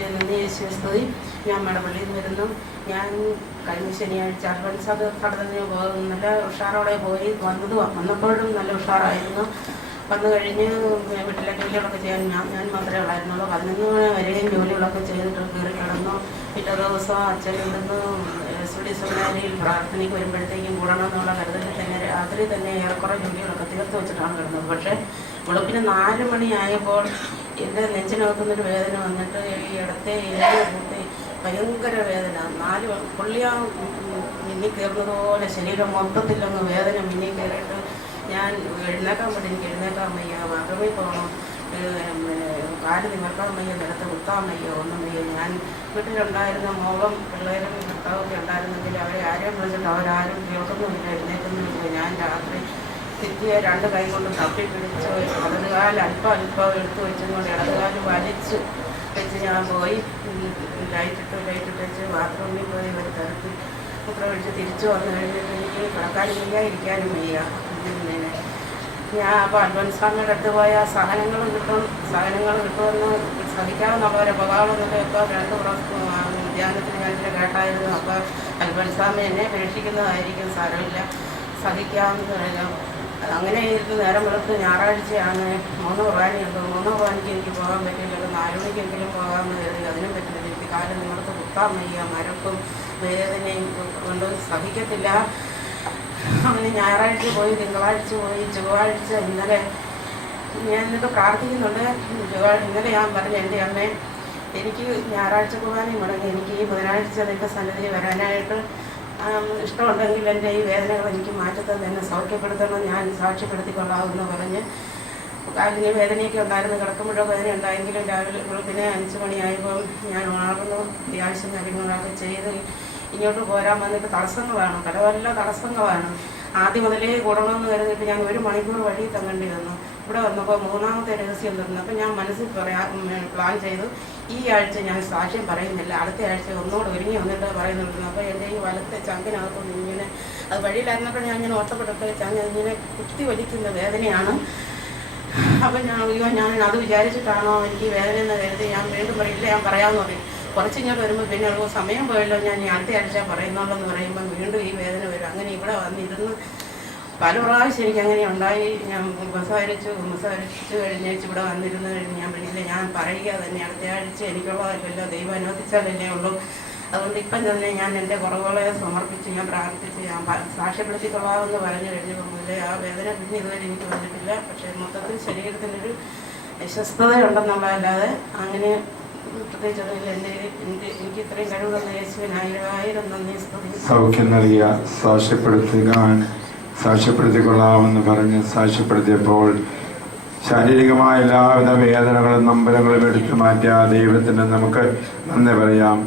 യേശുവേ സ്തുതി. ഞാൻ മടപ്പള്ളിയിൽ നിന്ന് വരുന്നു. ഞാൻ കഴിഞ്ഞ ശനിയാഴ്ച അഡ്വാൻസ് കടന്നതിന് നല്ല ഉഷാറോടെ പോയി വന്നപ്പോഴും നല്ല ഉഷാറായിരുന്നു. വന്നു കഴിഞ്ഞ് വീട്ടിലെ ജോലികളൊക്കെ ചെയ്യാൻ ഞാൻ മാത്രമേ ഉള്ളായിരുന്നുള്ളൂ. 11 മണി വരെയും ജോലികളൊക്കെ ചെയ്തിട്ട് കയറി കിടന്നു. പിറ്റേ ദിവസം അച്ഛൻ ഇവിടുന്ന് SVD സെമിനാരിയിൽ പ്രാർത്ഥനയ്ക്ക് വരുമ്പോഴത്തേക്കും കൂടണം എന്നുള്ള കരുതലിൽ തന്നെ രാത്രി തന്നെ ഏറെക്കുറെ ജോലികളൊക്കെ തീർത്ത് വെച്ചിട്ടാണ് കിടന്നത്. പക്ഷേ വെളുപ്പിന് 4 മണിയായപ്പോൾ എൻ്റെ നെഞ്ചിനകത്തുനിന്നൊരു വേദന വന്നിട്ട് ഈ ഇടത്തെ കൂട്ടി ഭയങ്കര വേദന. 4 പൊള്ളിയാ മിന്നി കയറുന്നതുപോലെ ശരീരം മൊത്തത്തിലൊന്ന് വേദന മിന്നി കയറിയിട്ട് ഞാൻ എഴുന്നേക്കാൻ പറ്റും. എനിക്ക് എഴുന്നേക്കാൻ വയ്യ, ബാത്റൂമിൽ പോകണം, കാല് നിവർക്കാൻ വയ്യ, നിലത്ത് കുത്താൻ വയ്യ, ഒന്നും വയ്യ. ഞാൻ വീട്ടിലുണ്ടായിരുന്ന മോളും പിള്ളേരും ഭർത്താവൊക്കെ ഉണ്ടായിരുന്നെങ്കിൽ അവരെ ആരെയും വിളിച്ചിട്ട് അവരാരും കേൾക്കുന്നുമില്ല, എഴുന്നേക്കുന്നുമില്ല. ഞാൻ രാത്രി തിരികെ 2 കൈ കൊണ്ട് തപ്പി പിടിച്ച് ഇടതുകാല് അല്പം എടുത്തു വെച്ചുകൊണ്ട് ഇടതുകാല് വലിച്ച് വെച്ച് ഞാൻ പോയി ലൈറ്റിട്ട് വെച്ച് ബാത്റൂമിൽ പോയി ഒരു തിരക്കി മൂത്രമൊഴിച്ച് തിരിച്ചു വന്നു കഴിഞ്ഞിട്ട് എനിക്ക് കിടക്കാനും വയ്യ, ഇരിക്കാനും വയ്യ. ഞാൻ അപ്പോൾ അഡ്വാൻസ് ഫാമിൻ്റെ അടുത്ത് പോയാൽ സഹനങ്ങൾ കിട്ടുമെന്ന് സഹിക്കാമെന്നുള്ളവരെ ഉപകാരമൊക്കെ ഇപ്പോൾ 2 പ്രാവശ്യം ധ്യാനത്തിന് ഞാനിങ്ങനെ കേട്ടായിരുന്നു. അപ്പോൾ അഡ്വാൻസ് ഫാമി എന്നെ രക്ഷിക്കുന്നതായിരിക്കും, സാരമില്ല, സഹിക്കാമെന്ന് പറയാം. അങ്ങനെ ഇരുന്ന് നേരം വെളുത്ത് ഞായറാഴ്ചയാണ് 3 കുർബാനയുണ്ട്. 3 കുർബാനയ്ക്ക് എനിക്ക് പോകാൻ പറ്റില്ല. 4 മണിക്കെങ്കിലും പോകാമെന്ന് കരുതി, അതിനും പറ്റില്ല. എനിക്ക് കാലം നിങ്ങളത്ത് കുത്താൻ വയ്യ, മരക്കും വേദനയും കൊണ്ട് സഹിക്കത്തില്ല. അങ്ങനെ ഞായറാഴ്ച പോയി, തിങ്കളാഴ്ച പോയി, ചൊവ്വാഴ്ച ഇന്നലെ ഞാൻ എന്നിട്ട് പ്രാർത്ഥിക്കുന്നുണ്ട്. ഇന്നലെ ഞാൻ പറഞ്ഞു, എൻ്റെ അമ്മേ, എനിക്ക് ഞായറാഴ്ച കുർബാനയും മുടങ്ങി, എനിക്ക് ഈ ബുധനാഴ്ച നിൻ്റെ സന്നിധിയിൽ വരാനായിട്ട് ഇഷ്ടമുണ്ടെങ്കിൽ എൻ്റെ ഈ വേദനകൾ എനിക്ക് മാറ്റത്തന്നെ, എന്നെ സൗഖ്യപ്പെടുത്തണം, ഞാൻ സാക്ഷ്യപ്പെടുത്തിക്കൊള്ളാമെന്ന് പറഞ്ഞ് കാലിന് വേദനയൊക്കെ ഉണ്ടായിരുന്നു. കിടക്കുമ്പോഴോ വേദന ഉണ്ടായെങ്കിലും രാവിലെ വെളുപ്പിന് 5 മണിയായപ്പോൾ ഞാൻ ഉണർന്നു. അത്യാവശ്യം കാര്യങ്ങളൊക്കെ ചെയ്ത് ഇങ്ങോട്ട് പോരാൻ വന്നിട്ട് തടസ്സങ്ങളാണ്, പല തടസ്സങ്ങളാണ്. ആദ്യം മുതലേ കൂടണമെന്ന് കരുതിയിട്ട് ഞാൻ 1 മണിക്കൂർ വഴി തങ്ങേണ്ടി വന്നു. ഇവിടെ വന്നപ്പോൾ 3ാമത്തെ രഹസ്യം തന്നു. അപ്പം ഞാൻ മനസ്സിൽ പ്ലാൻ ചെയ്തു, ഈ ആഴ്ച ഞാൻ സാക്ഷ്യം പറയുന്നില്ല, അടുത്ത ആഴ്ച ഒന്നുകൂടെ ഒരുങ്ങി വന്നിട്ട് പറയുന്നുണ്ട്. അപ്പോൾ എൻ്റെ ഈ വലത്തെ ചങ്കിനകത്തൊന്നും ഇങ്ങനെ, അത് വഴിയിലായിരുന്നപ്പോൾ ഞാൻ ഇങ്ങനെ ഓട്ടപ്പെട്ടപ്പോൾ ചങ്ങ ഇങ്ങനെ കുത്തി വലിക്കുന്ന വേദനയാണ്. അപ്പം ഞാൻ അത് വിചാരിച്ചിട്ടാണോ എനിക്ക് വേദന എന്ന് കരുതി ഞാൻ വീണ്ടും പറയില്ല, ഞാൻ പറയാമെന്ന് പറയും. കുറച്ച് ഇങ്ങോട്ട് വരുമ്പോൾ പിന്നെ സമയം പോയല്ലോ, ഞാൻ അടുത്ത ആഴ്ച പറയുന്നുള്ളൂ എന്ന് പറയുമ്പോൾ വീണ്ടും ഈ വേദന വരും. അങ്ങനെ ഇവിടെ വന്നിരുന്ന് പല പ്രാവശ്യം എനിക്ക് അങ്ങനെ ഉണ്ടായി. ഞാൻ ഉപസരിച്ചു കഴിഞ്ഞേച്ച് ഇവിടെ വന്നിരുന്ന് കഴിഞ്ഞ് ഞാൻ പിന്നില്ല, ഞാൻ പറയുക തന്നെ അടുത്ത ആഴ്ച എനിക്കുള്ളതല്ലോ, ദൈവം അനുവദിച്ചാലല്ലേ ഉള്ളൂ. അതുകൊണ്ട് ഇപ്പം തന്നെ ഞാൻ എൻ്റെ കുറവുകളെ സമർപ്പിച്ച് ഞാൻ പ്രാർത്ഥിച്ച് ഞാൻ സാക്ഷ്യപ്പെടുത്തിക്കൊള്ളാമെന്ന് പറഞ്ഞു കഴിഞ്ഞപ്പോൾ മുതലേ ആ വേദന പിന്നെ ഇതുവരെ എനിക്ക് വന്നിട്ടില്ല. പക്ഷേ മൊത്തത്തിൽ ശരീരത്തിനൊരു അസ്വസ്ഥതയുണ്ടെന്നുള്ളതല്ലാതെ അങ്ങനെ പ്രത്യേകിച്ച് എനിക്ക് ഇത്രയും കഴിവ് തന്ന യേശുവിന് 1000 നന്ദി. സൗഖ്യം നൽകിയ സാക്ഷ്യപ്പെടുത്തിക്കൊള്ളാമെന്ന് പറഞ്ഞ് സാക്ഷ്യപ്പെടുത്തിയപ്പോൾ ശാരീരികമായ എല്ലാവിധ വേദനകളും നമ്പരങ്ങളും എടുത്തു മാറ്റിയ ദൈവത്തിന് നമുക്ക് നന്ദി പറയാം.